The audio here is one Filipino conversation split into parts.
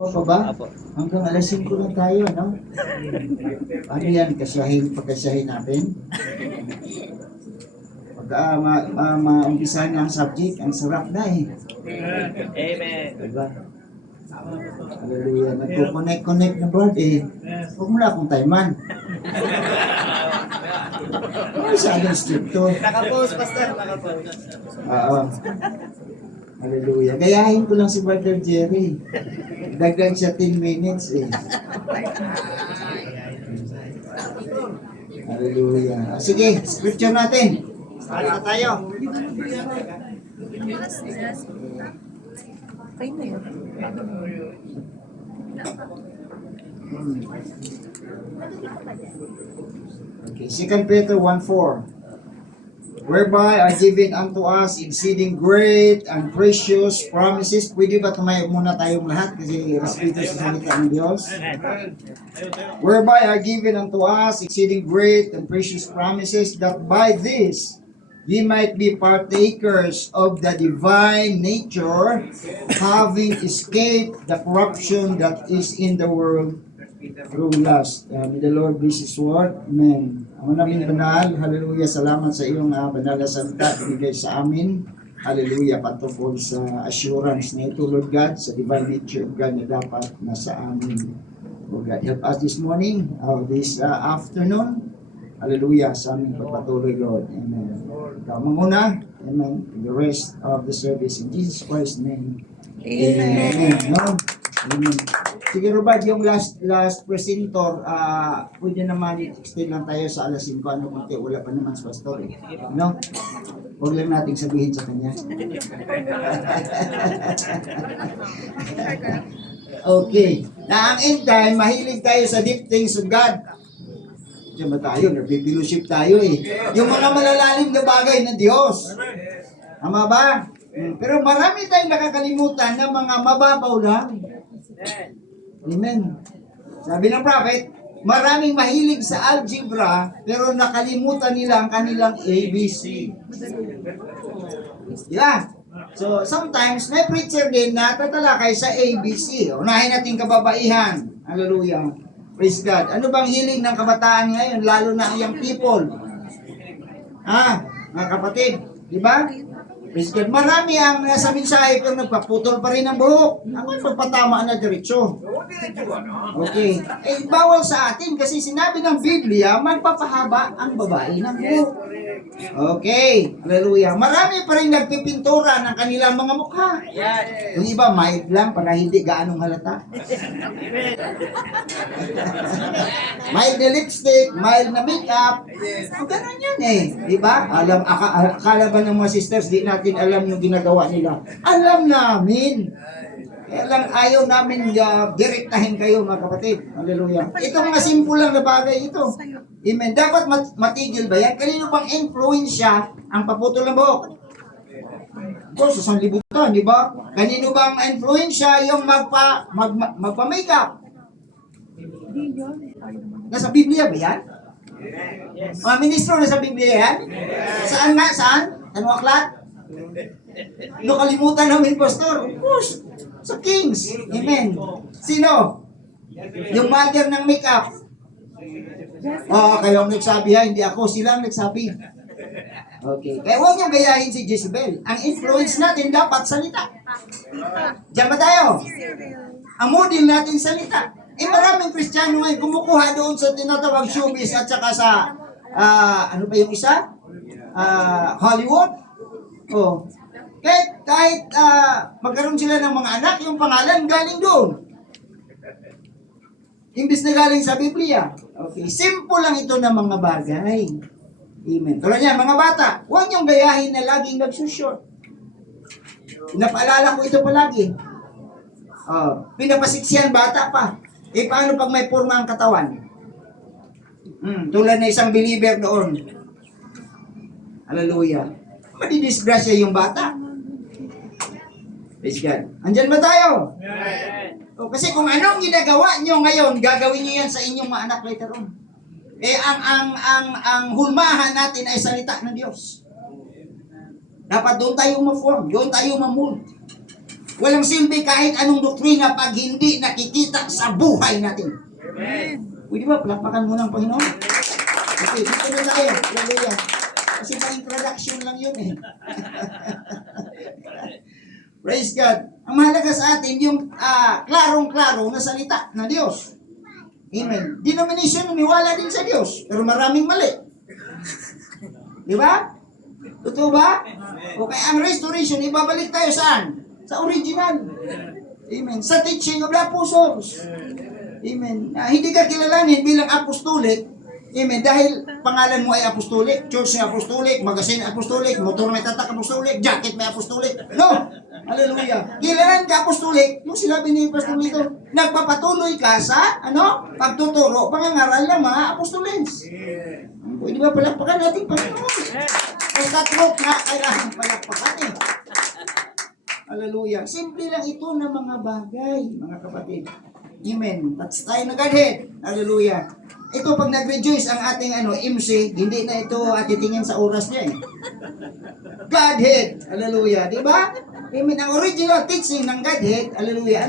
Pa ba? Apo. Hanggang alas 5 lang tayo, no? Ano yan? Pagkasahin natin? Pagka maumpisahan na ang subject, ang sarap na eh. Amen. Diba? Hallelujah. Nagko-connect na Brad eh. Huwag mo na akong taiman. Masyadong stricto. Nakapost, Pastor. Nakapost. Oo. Hallelujah. Gayahin ko lang si Brother Jerry. Dagdag siya 10 minutes eh. Hallelujah. Sige, scripture natin. Start na tayo. Okay, 2 Peter 1:4. Whereby are given unto us exceeding great and precious promises. Pwede ba tumayo muna tayong lahat kasi respeto sa salita ng Diyos? Whereby are given unto us exceeding great and precious promises, that by this ye might be partakers of the divine nature, having escaped the corruption that is in the world through lust. May the Lord bless His word. Amen. Ang namin banal, hallelujah, salamat sa iyong banal na salita binigay sa amin. Hallelujah, patungkol sa assurance na ito, Lord God, sa divine nature of God na dapat nasa amin. Lord God, help us this morning, this afternoon. Hallelujah, sa aming pagpatuloy, Lord. Amen. Ikaw muna. Amen. The rest of the service in Jesus Christ's name. Amen. No? Amen. Sige, Robert, yung last presenter, pwede naman extend lang tayo sa alas 5. Ano kunti, wala pa naman sa pastor eh. No? Huwag lang natin sabihin sa kanya. Okay. Na ang end time, mahilig tayo sa deep things of God. Diyan ba tayo? Nagpipilosip tayo eh. Yung mga malalalim na bagay ng Diyos. Tama ba? Pero marami tayong nakakalimutan ng mga mababaw lang. Amen. Sabi ng prophet, maraming mahilig sa algebra, pero nakalimutan nila ang kanilang ABC. Yeah. So, sometimes, may preacher din na tatalakay sa ABC. Unahin natin kababaihan. Hallelujah. Praise God. Ano bang hiling ng kabataan ngayon, lalo na ang young people? Mga kapatid, di ba? Praise God. Marami ang nasa mensahe pero nagpaputol pa rin ang buhok. Ako yung magpatama na diretsyo. Okay. Eh, bawal sa atin kasi sinabi ng Biblia, magpapahaba ang babae ng buhok. Okay. Hallelujah. Marami pa rin nagpipintura ng kanilang mga mukha. Yung iba, mild lang para hindi gaanong halata. Mild na lipstick, mild na makeup. So, ganun yan eh. Diba? Akala ba ng mga sisters, di natin alam yung ginagawa nila. Alam namin. Kaya lang ayaw namin direktahin kayo mga kapatid. Hallelujah. Ito mga simple lang na bagay ito. Amen. Dapat matigil ba yan? Kanino bang influensya ang paputol ng buhok? Of course, sa sanlibutan, di ba? Kanino bang influensya yung magpa-makeup? Nasa Biblia ba yan? Mga ministro nasa Biblia yan? Saan nga? Saan? Sa mga aklat? Kalimutan namin, Pastor. Of course. Sa Kings. Amen. Sino? Yung mother ng makeup. Kayong nagsabi ha, hindi ako. Sila ang nagsabi. Okay. Kaya huwag niyang gayahin si Jezebel. Ang influence natin dapat salita. Diyan ba tayo? Ang model natin salita. Maraming Kristiyano ngayon kumukuha doon sa tinatawag showbiz at saka sa ano pa yung isa? Hollywood. Kahit magkaroon sila ng mga anak, yung pangalan galing doon. Imbis na galing sa Biblia. Okay, simple lang ito ng mga bagay. Amen. Tulad yan, mga bata, huwag niyong gayahin na laging nagsushort. Pinapaalala ko ito palagi. Pinapasiksiyan bata pa. Paano pag may porma ang katawan? Tulad na isang believer doon. Hallelujah. Madidisgrasya yung bata. Praise God. Andyan ba tayo? Kasi kung anong ginagawa nyo ngayon, gagawin nyo yan sa inyong mga anak later on. Ang hulmahan natin ay salita ng Diyos. Dapat doon tayo ma-form, doon tayo ma-mold. Walang silbi kahit anong doktrina pag hindi sa buhay natin. Pwede ba palakpakan mo ng Panginoon? Okay, dito na tayo. Hallelujah. Kasi pa-introduction lang yun eh. Praise God. Ang mahalaga sa atin yung klarong-klaro na salita na Diyos. Amen. Denomination naniwala din sa Diyos, pero maraming mali. Di ba? Totoo ba? Okay, ang restoration, ibabalik tayo saan? Sa original. Amen. Sa teaching of the apostles. Amen. Hindi ka kilalanin bilang apostolic. Amen. Dahil pangalan mo ay apostolic, church na apostolic, magazine apostolic, motor may tatak apostolic, jacket may apostolic. No! Hallelujah. Kilalanin ka apostolic, yung sinabi ni Pastor Lito, nagpapatuloy ka sa, pagtuturo, pangangaral ng mga apostolins. Pwede ba palakpakan natin Panginoon? Ang katrok na kailangan palakpakan eh. Hallelujah. Simple lang ito na mga bagay, mga kapatid. Amen. That's tayo na Godhead. Hallelujah. Ito pag nag-rejoice ang ating MC, hindi na ito atitingin sa oras niya eh. Godhead. Hallelujah. Di ba? Amen. Ang original teaching ng Godhead, hallelujah,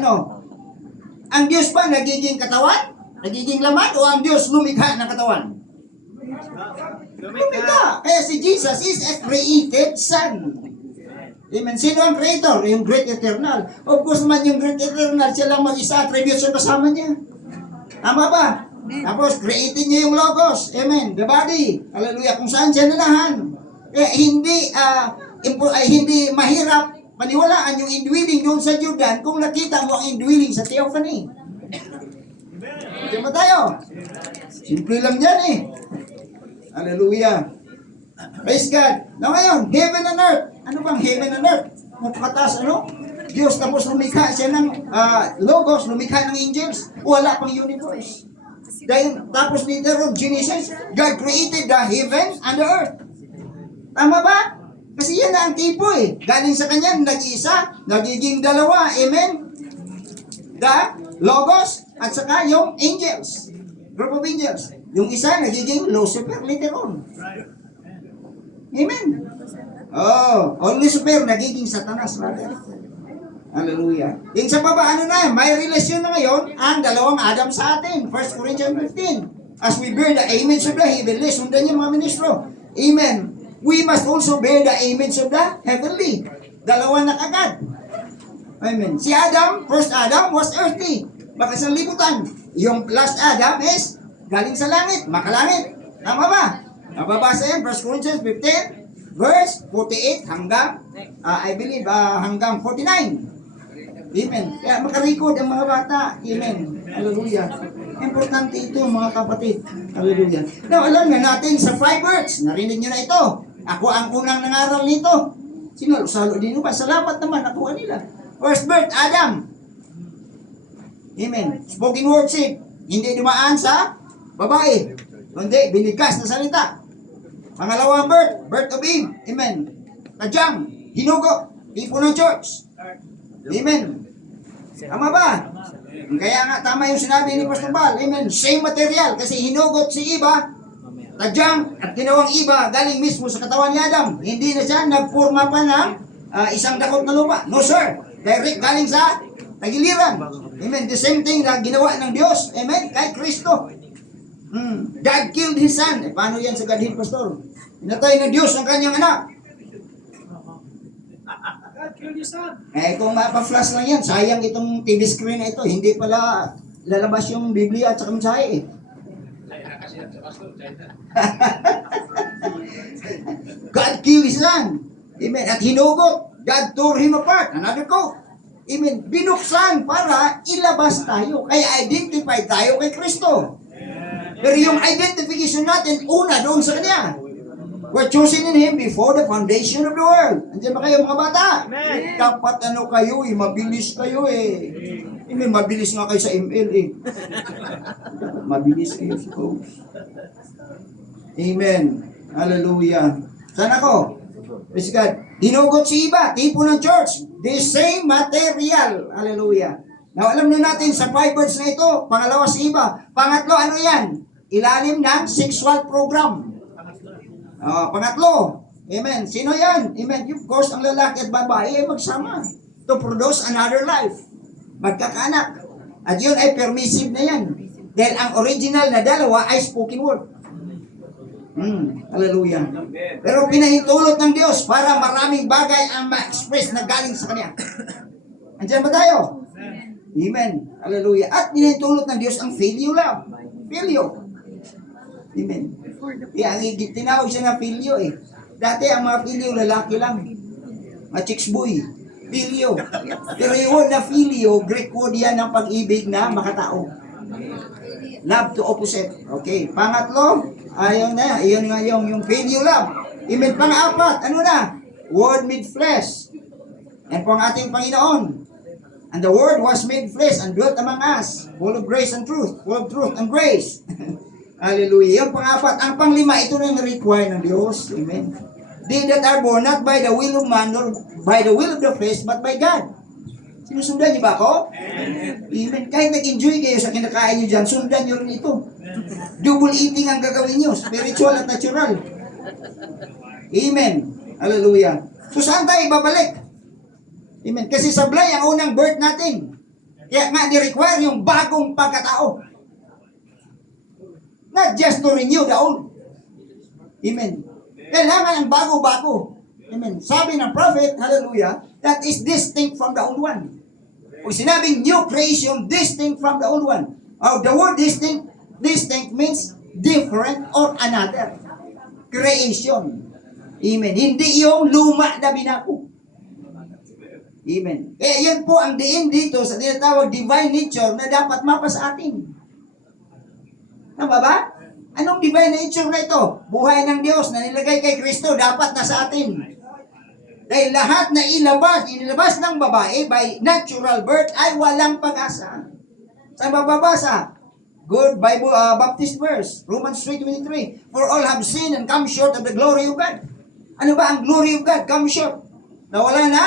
ang Diyos ba nagiging katawan? Nagiging laman? O ang Diyos lumikha ng katawan? Lumikha. Kaya si Jesus is a created Son. Amen. Sino ang creator? Yung great eternal. Of course man yung great eternal, siya lang mag-isa, attributes yung kasama niya. Tama ba? Tapos created niya yung logos. Amen. The body. Hallelujah. Kung saan siya nanahan. Hindi mahirap paniwalaan yung indwelling doon sa Jordan kung nakita mo ang indwelling sa theophany. Diba tayo? Simple lang yan eh. Hallelujah. Praise God. Now ngayon, heaven and earth. Ano bang heaven and earth? Magpakatas, Diyos tapos lumikha siya ng logos, lumikha ng angels. Wala pang universe. Dahil tapos dito ron, Genesis, God created the heaven and the earth. Tama ba? Kasi yan na ang tipo eh. Galing sa kanya, nag-isa, nagiging dalawa. Amen? The logos at saka yung angels. Group of angels. Yung isa, nagiging Lucifer later on. Amen? Oh, Lucifer, nagiging Satanas. Brother. Hallelujah. Yung sa baba, may relasyon na ngayon ang dalawang Adam sa atin. 1 Corinthians 15. As we bear the image of the heavenly, sundan niyo mga ministro. Amen. We must also bear the image of the heavenly. Dalawa na kagad. Amen. Si Adam, first Adam was earthly. Baka sa libutan. Yung last Adam is galing sa langit, makalangit. Tama ba? Nababasa yan, 1 Corinthians 15, verse 48 hanggang, hanggang 49. Amen. Kaya makarecord ang mga bata. Amen. Hallelujah. Importante ito mga kapatid. Hallelujah. Now, alam na natin sa 5 words. Narinig nyo na ito. Ako ang unang nangaral nito. Salo din ba? Salamat naman. Nakuha nila. First birth, Adam. Amen. Spoken word seed. Hindi dumaan sa babae. Kundi, binigkas na salita. Pangalawang birth of Eve. Amen. Tadyang, hinugo. Tipo ng church. Amen. Tama ba? Kaya nga tama yung sinabi ni Pastor Bal. Amen. Same material. Kasi hinugot si Eva, tadyang at ginawang Eva galing mismo sa katawan ni Adam. Hindi na siya nagporma pa ng isang dakot na lupa. No sir. Direct galing sa tagiliran. Amen. The same thing na ginawa ng Diyos. Amen. Kay Kristo. God killed His Son. Paano yan sa Godhead, Pastor? Pinatay ng Diyos ang kanyang anak. Kung mapa-flash lang yan, sayang itong TV screen na ito. Hindi pala lalabas yung Biblia at saka mensahe eh. God killed His Son. Amen. At hinugot. God tore Him apart. Another quote. Amen. Binuksan para ilabas tayo. Kaya identify tayo kay Kristo. Pero yung identification natin, una doon sa Kanya. We're chosen in Him before the foundation of the world. Andiyan ba kayo mga bata? Amen. Dapat kayo mabilis kayo eh. Mabilis nga kayo sa ML eh. Mabilis kayo suppose. Amen. Hallelujah. Saan ako? Praise God. Hinugot si Eva, tipo ng church. The same material. Hallelujah. Now alam na natin sa 5 words na ito, pangalawa si Eva. Pangatlo, ano yan? Ilalim ng sexual program. Pangatlo, amen. Sino yan? Amen. Of course, ang lalaki at babae ay magsama to produce another life. Magkakaanak. At yun ay permissive na yan. Dahil ang original na dalawa ay spoken word. Hallelujah. Pero pinahintulot ng Diyos para maraming bagay ang ma-express na galing sa Kanya. Andiyan ba tayo? Amen. Hallelujah. At pinahintulot ng Diyos ang filial love. Filio. Amen. Kaya tinawag siya na filio eh. Dati ang mga filio lalaki lang. Mga chicks boy. Filio. Pero yung na filio, Greek word yan ng pag-ibig na makatao. Love to opposite. Okay. Pangatlo, ayun na. Iyon nga yung filial love. Amen. Pang-apat, ano na? Word made flesh. Yan po ang ating Panginoon. And the Word was made flesh and dwelt among us, full of grace and truth, full of truth and grace. Hallelujah. Yung pang-apat. Ang panglima, ito na yung require ng Diyos. Amen. They that are born not by the will of man, nor by the will of the flesh, but by God. Sinusundan niyo ba ako? Amen. Kahit nag-enjoy kayo sa kinakain niyo dyan, sundan niyo rin ito. Double eating ang gagawin niyo, spiritual at natural. Amen. Hallelujah. So saan tayo babalik? Amen. Kasi sablay ang unang birth natin. Kaya nga ni-require yung bagong pagkatao. Not just to renew the old. Amen. Kailangan ang bago-bago. Amen. Sabi ng prophet, hallelujah, that is distinct from the old one. Kung sinabing new creation, distinct from the old one. The word distinct means different or another. Creation. Amen. Hindi yung luma na binako. Amen. Kaya yan po ang diin dito sa tinatawag divine nature na dapat mapa sa atin. Tama ba? Anong divine nature na ito? Buhay ng Diyos na nilagay kay Kristo dapat na sa atin. Dahil lahat na inilabas ng babae by natural birth ay walang pag-asa. Saan mababasa? Good Bible Baptist verse, Romans 3:23. For all have sinned and come short of the glory of God. Ano ba ang glory of God? Come short. Nawala na?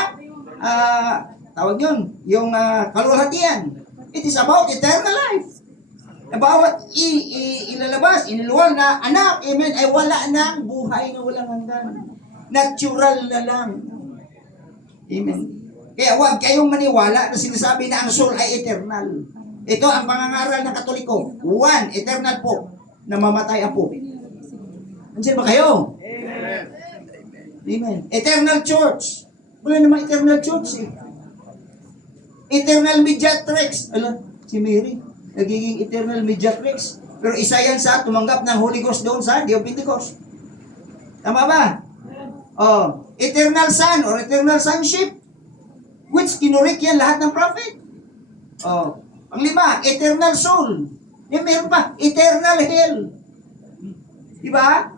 Tawag yun, yung kalulhatian. It is about eternal life. Na bawat ilalabas, iniluwal na anak, amen, ay wala ng buhay na walang hanggan. Natural na lang. Amen. Kaya huwag kayong maniwala na sinasabi na ang soul ay eternal. Ito ang pangangaral ng Katoliko. One, eternal po, na mamatay ang po. Andiyan ba kayo? Amen. Amen. Eternal church. Wala namang eternal church eh. Eternal mediatrix. Alam, si Mary, nagiging eternal mediatrix. Pero isa yan sa tumanggap ng Holy Ghost doon sa Day of Pentecost. Tama ba? Eternal son or eternal sonship. Which kinurik yan lahat ng prophet. Panglima, eternal soul. Meron pa, eternal hell. Diba?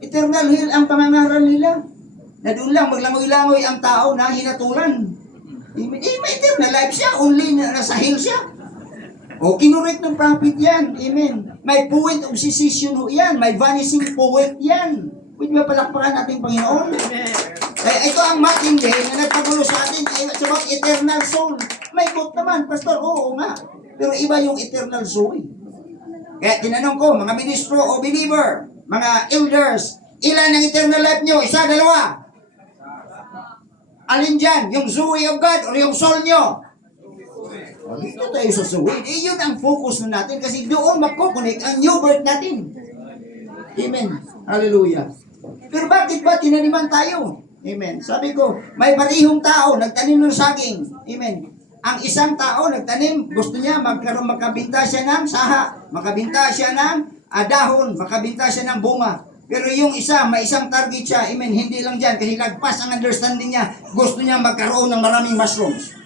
Eternal hell ang pangangaral nila. Na doon lang maglangoy-langoy ang tao na hinatulan. May eternal life siya, only nasa hell siya. Kinurek ng prophet yan. Amen. May point of cessation yan. May vanishing point yan. Pwede ba palakpakan natin Panginoon? Kaya ito ang matindi na nagpagulo sa atin. It's about eternal soul. May quote naman, Pastor, oo nga. Pero iba yung eternal soul. Kaya tinanong ko, mga ministro o believer, mga elders, ilan ang eternal life nyo? Isa, dalawa? Alin dyan? Yung Zoe of God or yung soul nyo? Dito tayo sa Zoe. Yun ang focus na natin kasi doon makukunik ang new birth natin. Amen. Hallelujah. Pero bakit ba tinaniman tayo? Amen. Sabi ko, may parihong tao nagtanim ng saging. Amen. Ang isang tao nagtanim, gusto niya makabinta siya ng saha, makabinta siya ng dahon, makabinta siya ng bunga. Pero yung isa, may isang target siya. Amen. Hindi lang dyan. Kasi lagpas ang understanding niya. Gusto niya magkaroon ng maraming mushrooms.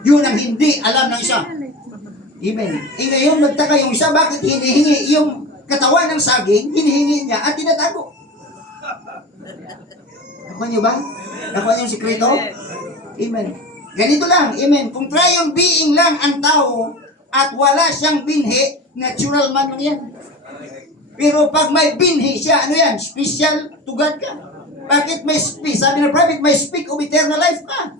Yun ang hindi alam ng isa. Amen. Ngayon, nagtaka yung isa, bakit hinihingi yung katawan ng saging, hinihingi niya at tinatago. Nakuha niyo ba? Nakuha niyo yung sikreto? Amen. Ganito lang. Amen. Kung triune being lang ang tao at wala siyang binhi, natural man lang yan. Pero pag may binhi siya, ano yan? Special to God ka. Bakit may speak? Sabi ng prophet, may speak of eternal life ka.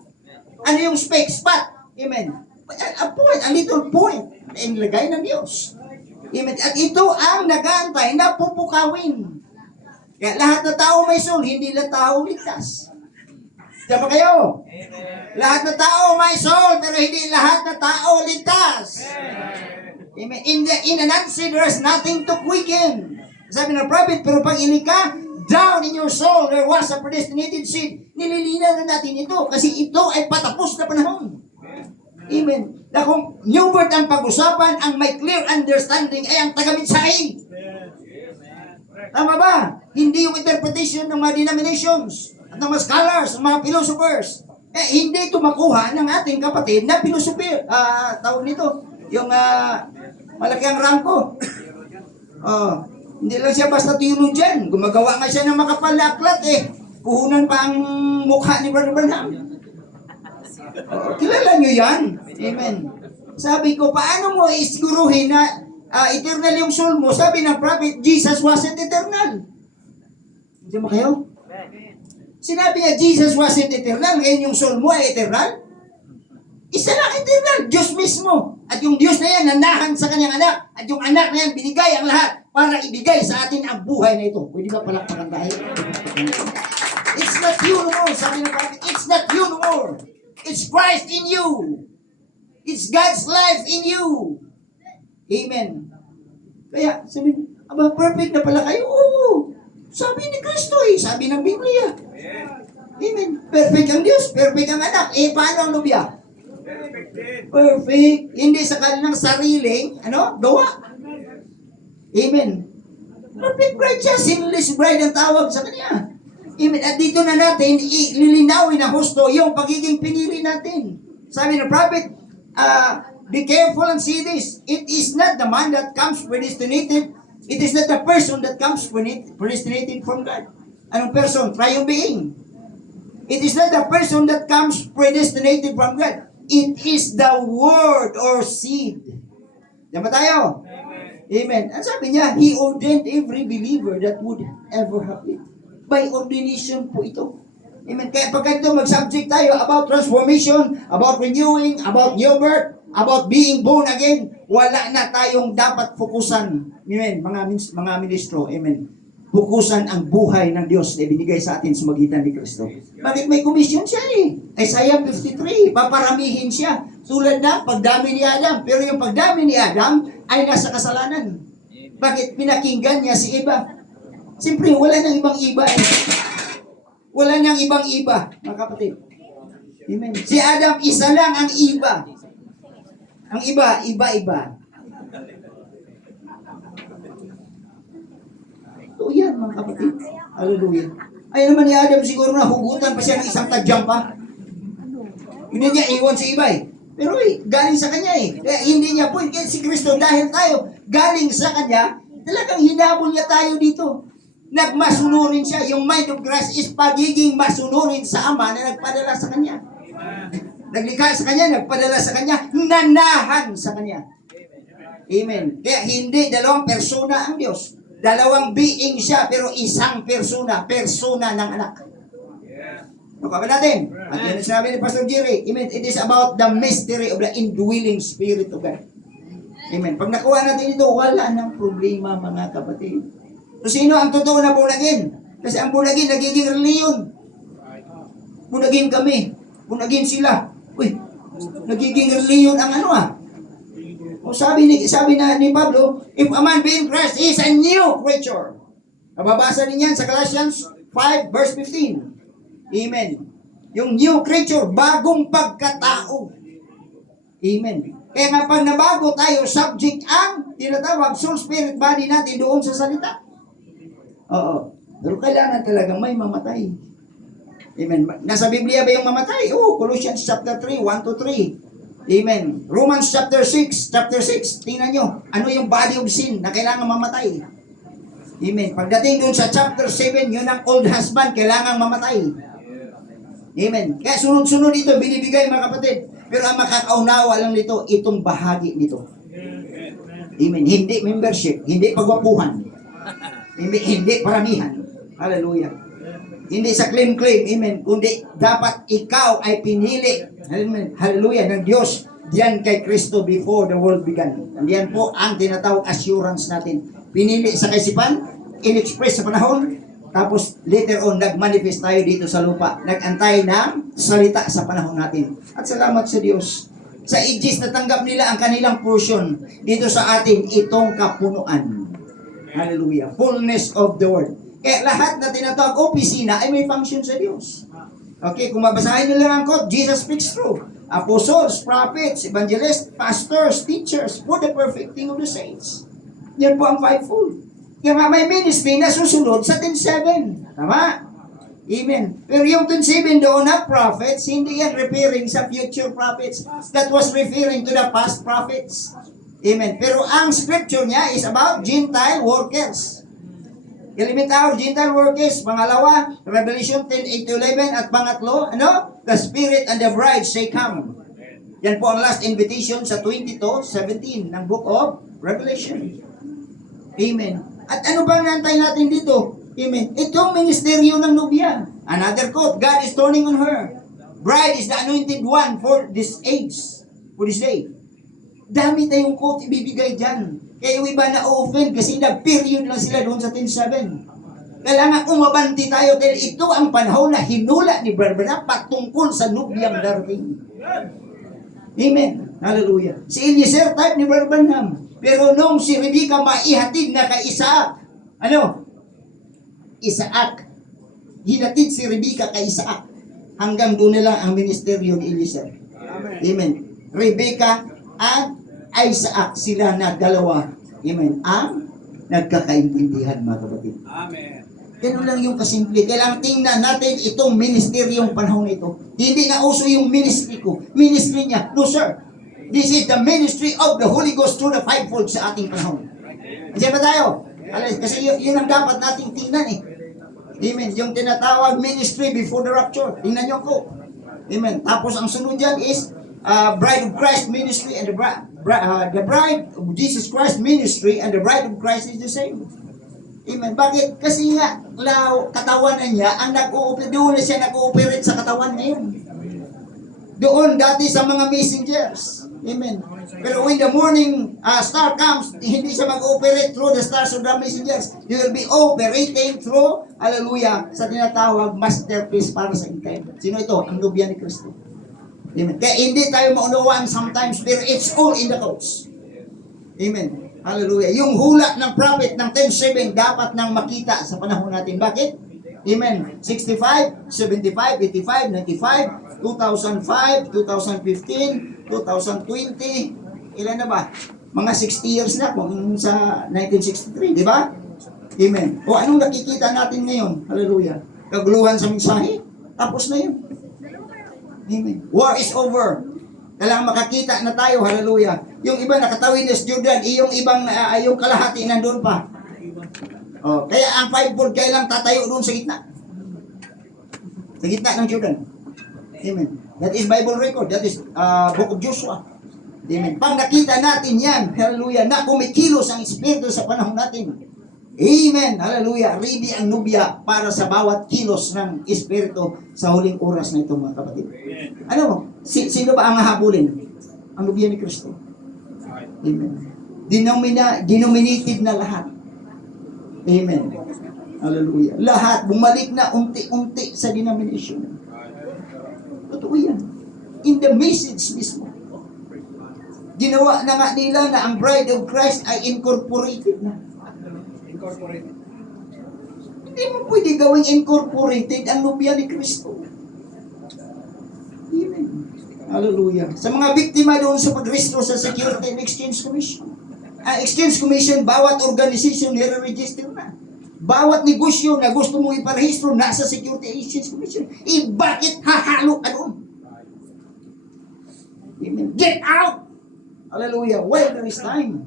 Ano yung speak? Spot. Amen. A point, a little point na inilagay ng Diyos. Amen. At ito ang nag-aantay na pupukawin. Kaya lahat na tao may soul, hindi lang tao ligtas. Diyan ba kayo? Amen. Lahat na tao may soul, pero hindi lahat na tao ligtas. Amen. In an unseen, there is nothing to quicken. Sabi ng prophet, pero pag ilika, down in your soul, there was a predestinated seed. Nililinaw na natin ito kasi ito ay patapos na panahon. Amen. Na kung new birth ang pag-usapan, ang may clear understanding ay ang taga-mitsahin. Tama ba? Hindi yung interpretation ng mga denominations at ng mga scholars, ng mga philosophers. Hindi ito makuha ng ating kapatid na philosopher. Tawag nito, yung malaki ang rangko. Hindi lang siya basta theologian. Gumagawa nga siya ng makapal na aklat puhunan pa ang mukha ni Brother Branham. Kilala nyo yan? Amen. Sabi ko, paano mo isiguruhin na eternal yung soul mo? Sabi ng prophet, Jesus wasn't eternal. Hindi mo kayo? Sinabi niya, Jesus wasn't eternal, ngayon yung soul mo ay eternal? Isa lang eternal, Diyos mismo. At yung Diyos na yan, nanahan sa kanyang anak. At yung anak na yan, binigay ang lahat para ibigay sa atin ang buhay na ito. Pwede ba palakpakan dahil? It's not you no more, sabi ng prophet. It's not you no more. It's Christ in you. It's God's life in you. Amen. Kaya, sabi, aba, perfect na pala kayo. Oo. Sabi ni Kristo sabi ng Biblia. Amen. Perfect ang Diyos, perfect ang anak. Paano ang nobya? Perfect. Hindi sa kanilang sariling, gawa. Amen. Perfect bride siya, sinless bride ang tawag sa kanya. Amen. At dito na natin, lilinawin na husto yung pagiging pinili natin. Sabi ng prophet, be careful and see this. It is not the man that comes predestinated. It is not the person that comes predestinated from God. Anong person? Triune being. It is not the person that comes predestinated from God. It is the word or seed. Diyan ba tayo? Amen. Ang sabi niya, He ordained every believer that would ever have it. By ordination po ito. Amen. Kaya pagka ito mag-subject tayo about transformation, about renewing, about new birth, about being born again, wala na tayong dapat fokusan. Amen. Mga ministro. Amen. Fokusan ang buhay ng Diyos na ibinigay sa atin sa magitan ni Kristo. Bakit may komisyon siya Isaiah 53, paparamihin siya. Tulad na pagdami ni Adam. Pero yung pagdami ni Adam ay nasa kasalanan. Bakit pinakinggan niya si Eva? Siyempre, wala nang ibang iba Wala nang ibang iba, mga kapatid. Amen. Si Adam, isa lang ang iba. Ang iba, iba-iba. Ito yan, mga kapatid. Hallelujah. Ay naman ni Adam siguro na hugutan pa siya ng isang tadyang pa. Hindi niya iwan sa iba Pero galing sa kanya Kaya hindi niya po, kaya si Kristo dahil tayo galing sa kanya, talagang hinabol niya tayo dito. Nagmasunurin siya. Yung mind of Christ is pagiging masunurin sa Ama na nagpadala sa kanya. Naglikha sa kanya, nagpadala sa kanya, nanahan sa kanya. Amen. Kaya hindi dalawang persona ang Diyos. Dalawang being siya, pero isang persona ng anak. Nakuha ba natin? At yun ang sinabi ni Pastor Jerry. Amen. It is about the mystery of the indwelling Spirit of God. Amen. Pag nakuha natin ito, wala nang problema, mga kapatid. So, sino ang totoo na bunagin? Kasi ang bunagin, nagiging reliyon. Bunagin kami. Bunagin sila. Uy, nagiging reliyon ang O sabi na ni Pablo, if a man be in Christ, he is a new creature. Nababasa din yan sa Galatians 5 verse 15. Amen. Yung new creature, bagong pagkatao. Amen. Kaya nga pag nabago tayo, subject ang tinatawag soul, spirit, body natin doon sa salita. Oo. Pero kailangan talagang may mamatay. Amen. Nasa Biblia ba yung mamatay? Colossians chapter 3, 1-3. Amen. Romans chapter 6, tingnan nyo, ano yung body of sin na kailangan mamatay. Amen. Pagdating dun sa chapter 7, yun ang old husband, kailangan mamatay. Amen. Kaya sunod-sunod ito, binibigay mga kapatid. Pero ang makakaunawa lang nito, itong bahagi nito. Amen. Hindi membership, hindi pagwapuhan. Hindi paramihan. Hallelujah. Hindi sa claim. Amen. Kundi dapat ikaw ay pinili. Hallelujah. Ng Diyos diyan kay Kristo before the world began. Andiyan po ang tinatawag assurance natin. Pinili sa kaisipan, in-express sa panahon, Tapos later on, nag-manifest tayo dito sa lupa. Nag-antay ng salita sa panahon natin. At salamat sa Diyos. Sa ages, natanggap nila ang kanilang portion. Dito sa atin, itong kapunuan. Hallelujah. Fullness of the Word. Kaya lahat na tinatawag opisina ay may function sa Diyos. Okay, kung mabasahin nyo lang ang quote, Jesus speaks through apostles, prophets, evangelists, pastors, teachers, for the perfecting of the saints. Yan po ang fivefold. Kaya nga may ministry na susunod sa 10-7. Tama? Amen. Pero yung 10-7 doon na prophets, hindi yan referring sa future prophets. That was referring to the past prophets. Amen. Pero ang scripture niya is about Gentile workers. Elemental Gentile workers. Pangalawa, Revelation 10:8-11. At pangatlo, the Spirit and the bride say come. Yan po ang last invitation sa 22:17 ng book of Revelation. Amen. At ano bang nantay natin dito? Amen. Itong ministeryo ng nobya. Another quote, God is turning on her. Bride is the anointed one for this age, for this day. Dami tayong quote ibibigay dyan. Kaya yung iba na offend kasi na-period lang sila doon sa 10-7. Kailangan umabanti tayo dahil ito ang panahon na hinula ni Brother Branham patungkol sa nubyang darating. Amen. Hallelujah. Si Eliezer type ni Brother Branham. Pero nung si Rebecca maihatid na kay Isaac, Isaac. Hinatid si Rebecca kay Isaac. Hanggang doon na lang ang ministeryo ni Eliezer. Amen. Rebecca at Isaac, sila na dalawa. Amen. Ang nagkakaintindihan, mga kapatid. Amen. Ganun lang yung kasimple. Kailangan tingnan natin itong ministeryong panahon ito. Hindi na uso yung ministry ko. Ministry niya. No, sir. This is the ministry of the Holy Ghost through the fivefold sa ating panahon. Diyan ba tayo? Kasi yun ang dapat nating tingnan eh. Amen. Yung tinatawag ministry before the rapture. Tingnan nyo ko. Amen. Tapos ang sunod dyan is Bride of Christ ministry and the bride of Jesus Christ ministry and the bride of Christ is the same. Amen. Bakit? Kasi nga, katawanan niya, ang doon na siya nag-ooperate sa katawan ngayon. Doon dati sa mga messengers. Amen. Pero when the morning star comes, hindi siya mag-ooperate through the stars of the messengers. He will be operating through, hallelujah, sa tinatawag masterpiece para sa inkay. Sino ito? Ang nobya ni Kristo. Amen. Kaya hindi tayo maunawaan sometimes, pero it's all in the codes. Amen. Hallelujah. Yung hula ng prophet ng 10-7 dapat nang makita sa panahon natin. Bakit? Amen. 65, 75, 85, 95, 2005, 2015, 2020, ilan na ba? Mga 60 years na kung sa 1963, di ba? Amen. O anong nakikita natin ngayon? Hallelujah. Kaguluhan sa mensahe. Tapos na yun. Amen. War is over. Kailangan makakita na tayo. Hallelujah. Yung iba nakatawid na sa Jordan, yung ibang yung kalahati nandun pa. Oh, kaya ang fivefold kailang tatayo doon sa gitna. Sa gitna ng Jordan. Amen. That is Bible record. That is Book of Joshua. Amen. Pag nakita natin yan, hallelujah, na kumikilos ang Espiritu sa panahon natin. Amen. Hallelujah. Ready ang nubya para sa bawat kilos ng Espiritu sa huling oras na ito, mga kapatid. Ano mo? Sino ba ang hahabulin? Ang nubya ni Kristo. Amen. Denominated na lahat. Amen. Hallelujah. Lahat, bumalik na unti-unti sa denomination. Totoo yan. In the message mismo. Ginawa na nga nila na ang bride of Christ ay incorporated na. Incorporated. Hindi mo pwede gawing incorporated ang nobya ni Kristo. Amen. Hallelujah. Sa mga biktima doon sa pagrestro sa Security and Exchange Commission. Exchange Commission, bawat organization nire-register na. Bawat negosyo na gusto mong iparehistro nasa Security and Exchange Commission. Bakit hahalo ka doon? Amen. Get out! Hallelujah. While there is time.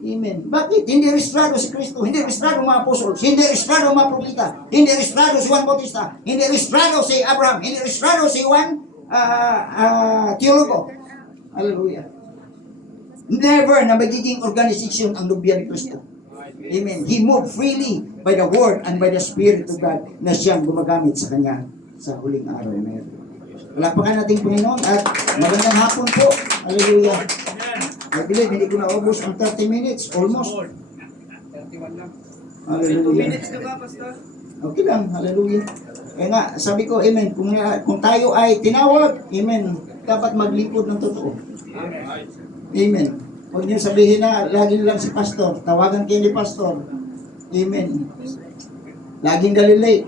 Amen. Bakit? Hindi rehistrado si Kristo. Hindi rehistrado mga apostles. Hindi rehistrado mga propeta. Hindi rehistrado si Juan Bautista. Hindi rehistrado si Abraham. Hindi rehistrado si Juan Teologo. Hallelujah. Never na magiging organization ang nobya ni Kristo. Amen. He moved freely by the Word and by the Spirit of God na siyang gumagamit sa Kanya sa huling araw na ito. Palapakan natin Panginoon at magandang hapon po. Hallelujah. I believe hindi ko naubos ang 30 minutes. Almost. 31 lang. Hallelujah. 2 minutes na ba, Pastor? Okay lang, hallelujah. Kaya nga, sabi ko, amen, kung tayo ay tinawag, amen, dapat maglingkod ng totoo. Amen. Huwag niyo sabihin na lagi lang si pastor, tawagan kayo ni pastor. Amen. Laging galing late.